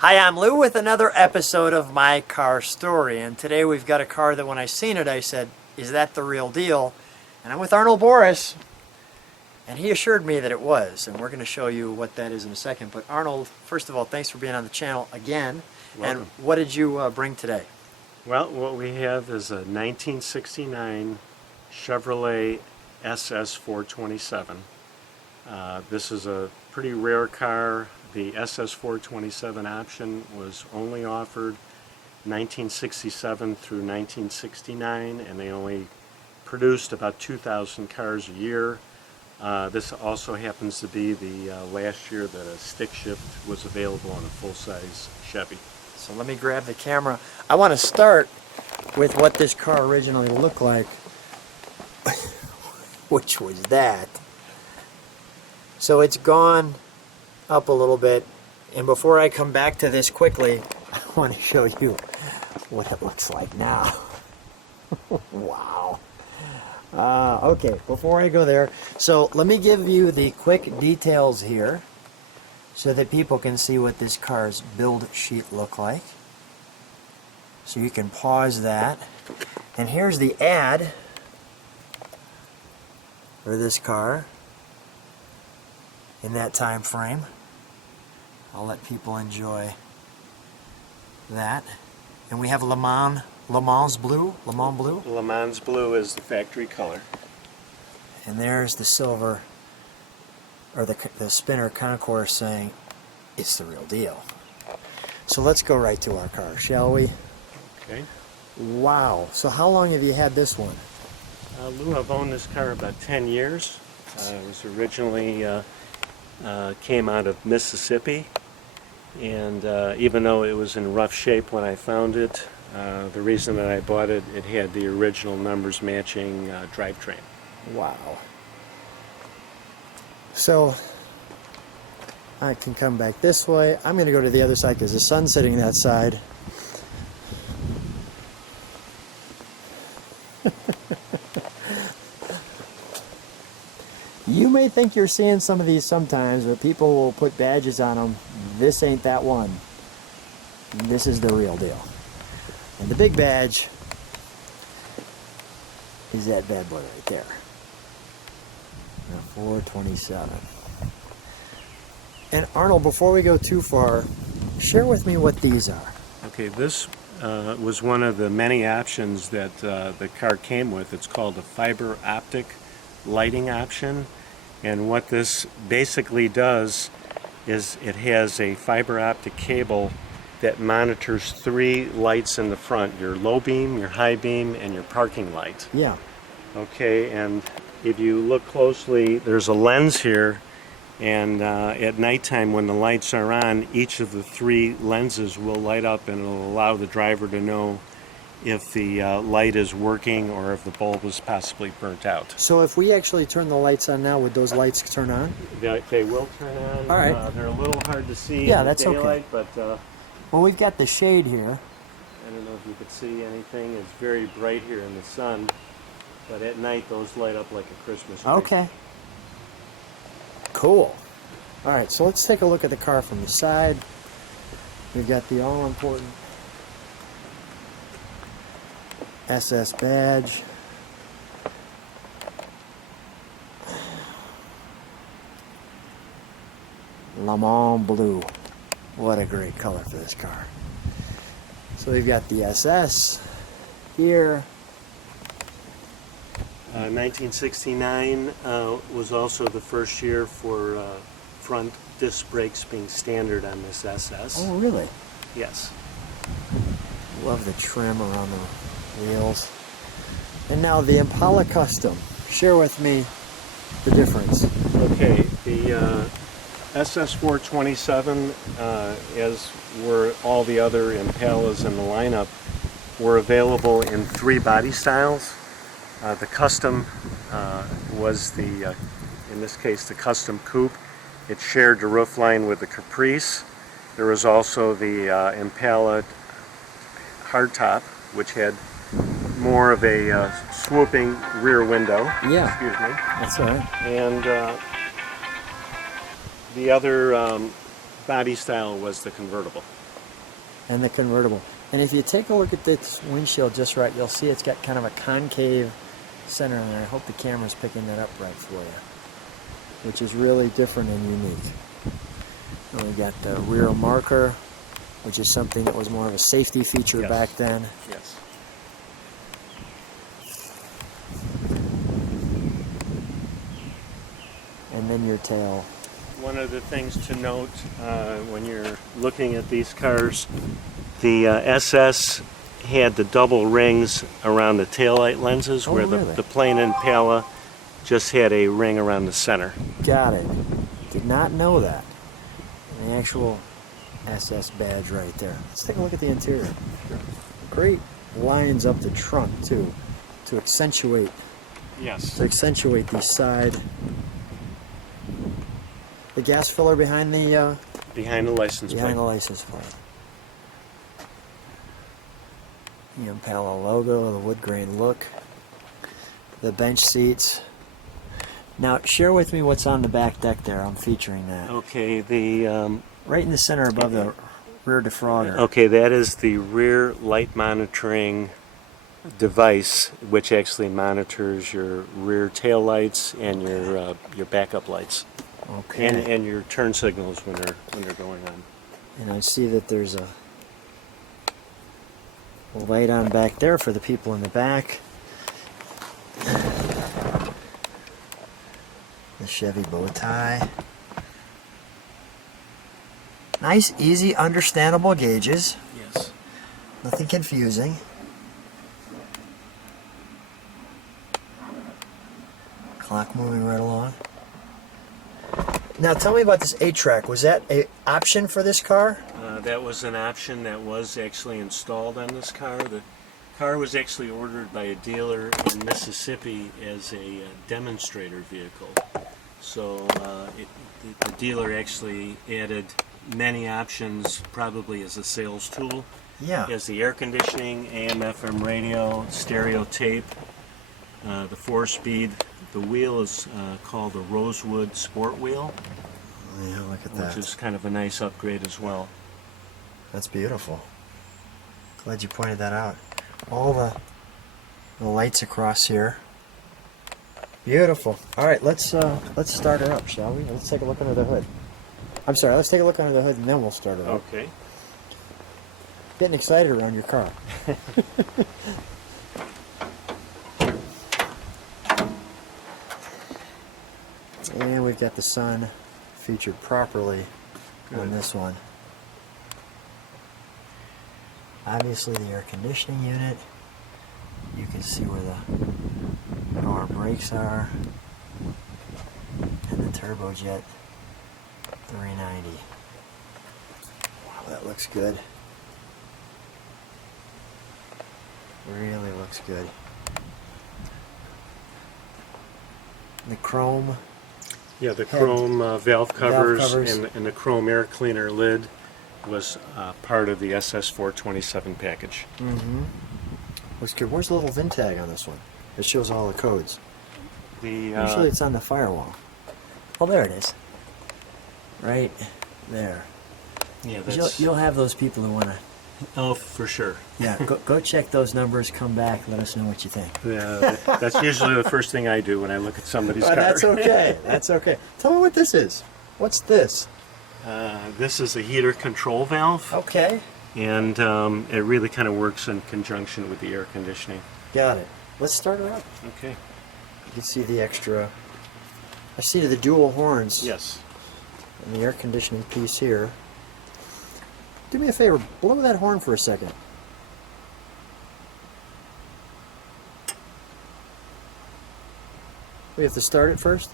Hi, I'm Lou with another episode of My Car Story, and today we've got a car that when I seen it I said, is that the real deal? And I'm with Arnold Boris, and he assured me that it was, and we're going to show you what that is in a second. But Arnold, first of all, thanks for being on the channel again. Welcome. And what did you bring today? Well, what we have is a 1969 Chevrolet SS427. This is a pretty rare car. The SS427 option was only offered 1967 through 1969, and they only produced about 2,000 cars a year. This also happens to be the last year that a stick shift was available on a full-size Chevy. So let me grab the camera. I want to start with what this car originally looked like, which was that. So it's gone up a little bit, and before I come back to this quickly, I want to show you what it looks like now. Wow. Okay, before I go there, so let me give you the quick details here so that people can see what this car's build sheet look like. So you can pause that. And here's the ad for this car in that time frame. I'll let people enjoy that. And we have LeMans Blue. LeMans Blue is the factory color. And there's the silver, or the spinner concourse saying, it's the real deal. So let's go right to our car, shall we? Okay. Wow. So how long have you had this one? Lou, I've owned this car about 10 years. It was originally came out of Mississippi, and even though it was in rough shape when I found it, the reason that I bought it, it had the original numbers matching drivetrain. Wow. So I can come back this way. I'm going to go to the other side because the sun's sitting that side. You may think you're seeing some of these sometimes, but people will put badges on them. This ain't that one. This is the real deal. And the big badge is that bad boy right there. The 427. And Arnold, before we go too far, share with me what these are. Okay, this was one of the many options that the car came with. It's called a fiber optic lighting option, and what this basically does is it has a fiber optic cable that monitors 3 lights in the front: your low beam, your high beam, and your parking light. Yeah. Okay, and if you look closely, there's a lens here, and at nighttime when the lights are on, each of the 3 lenses will light up, and it'll allow the driver to know if the light is working or if the bulb is possibly burnt out. So if we actually turn the lights on now, would those lights turn on? They will turn on. All right. They're a little hard to see Yeah, in that's daylight, okay. but Well, we've got the shade here. I don't know if you could see anything. It's very bright here in the sun, but at night those light up like a Christmas tree. Okay. Cool. All right, so let's take a look at the car from the side. We've got the all-important SS badge. LeMans Blue. What a great color for this car. So we've got the SS here. 1969 was also the first year for front disc brakes being standard on this SS. Oh, really? Yes. Love the trim around the wheels. And now the Impala Custom. Share with me the difference. Okay, the SS427, as were all the other Impalas in the lineup, were available in 3 body styles. The Custom was the, in this case, the Custom Coupe. It shared the roofline with the Caprice. There was also the Impala hardtop, which had more of a swooping rear window. Yeah. Excuse me. That's all right. And the other body style was the convertible. And the convertible. And if you take a look at this windshield just right, you'll see it's got kind of a concave center, and I hope the camera's picking that up right for you, which is really different and unique. And we got the rear marker, which is something that was more of a safety feature back then. Yes. And then your tail. One of the things to note when you're looking at these cars, the SS had the double rings around the taillight lenses, where really? the plain Impala just had a ring around the center. Got it. Did not know that. And the actual SS badge right there. Let's take a look at the interior. Great lines up the trunk too, to accentuate the side. The gas filler behind the license plate. behind the license plate. The Impala logo, the wood grain look, the bench seats. Now, share with me what's on the back deck there. I'm featuring that. Okay, the Right in the center above the rear defrogger. okay, that is the rear light monitoring device, which actually monitors your rear tail lights and your backup lights, Okay. and your turn signals when they're going on. And I see that there's a light on back there for the people in the back. The Chevy bow tie. Nice, easy, understandable gauges. Yes. Nothing confusing. Clock moving right along. Now tell me about this 8-track. Was that an option for this car? That was an option that was actually installed on this car. The car was actually ordered by a dealer in Mississippi as a demonstrator vehicle. So the dealer actually added many options, probably as a sales tool. Yeah. It has the air conditioning, AM/FM radio, stereo tape, the 4-speed. The wheel is called a Rosewood Sport Wheel, Yeah, look at that. which is kind of a nice upgrade as well. That's beautiful. Glad you pointed that out. All the lights across here. Beautiful. All right, let's start her up, shall we? Let's take a look under the hood. I'm sorry, let's take a look under the hood and then we'll start her up. Okay. Getting excited around your car. And we've got the sun featured properly on this one. Obviously the air conditioning unit. You can see where the power brakes are. And the turbojet 390. Wow, that looks good. Really looks good. The chrome. Yeah, the chrome valve covers, covers. And the chrome air cleaner lid was part of the SS427 package. Mm-hmm. Looks good. Where's the little VIN tag on this one? It shows all the codes. Usually it's on the firewall. Oh, there it is. Right there. Yeah, You'll have those people who want to. Oh, for sure. Yeah, go check those numbers. Come back. Let us know what you think. Yeah, that's usually the first thing I do when I look at somebody's car. That's okay. That's okay. Tell me what this is. What's this? This is a heater control valve, Okay. and it really kind of works in conjunction with the air conditioning. Got it. Let's start her up. Okay. You can see the extra. I see the dual horns. Yes. And the air conditioning piece here. Do me a favor, blow that horn for a second. We have to start it first?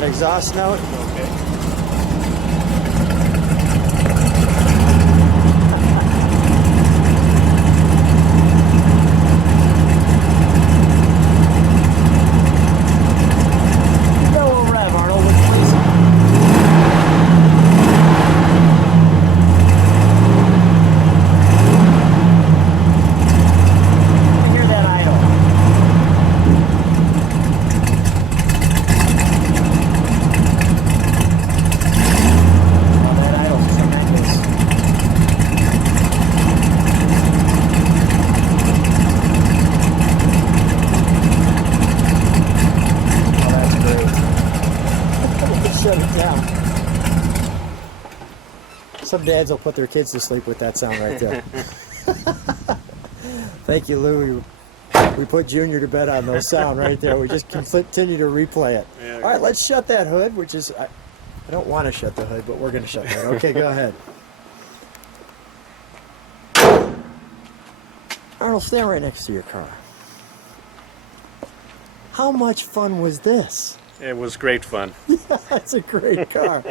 Exhaust note. Okay. shut it down. Some dads will put their kids to sleep with that sound right there. Thank you, Lou. We put Junior to bed on those sound right there. We just continue to replay it. Yeah, all right, let's shut that hood, which is, I don't want to shut the hood, but we're going to shut that. Okay, go ahead. Arnold, stand right next to your car. How much fun was this? It was great fun. Yeah, it's a great car.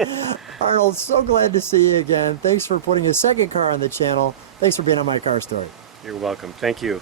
Arnold, so glad to see you again. Thanks for putting a second car on the channel. Thanks for being on My Car Story. You're welcome. Thank you.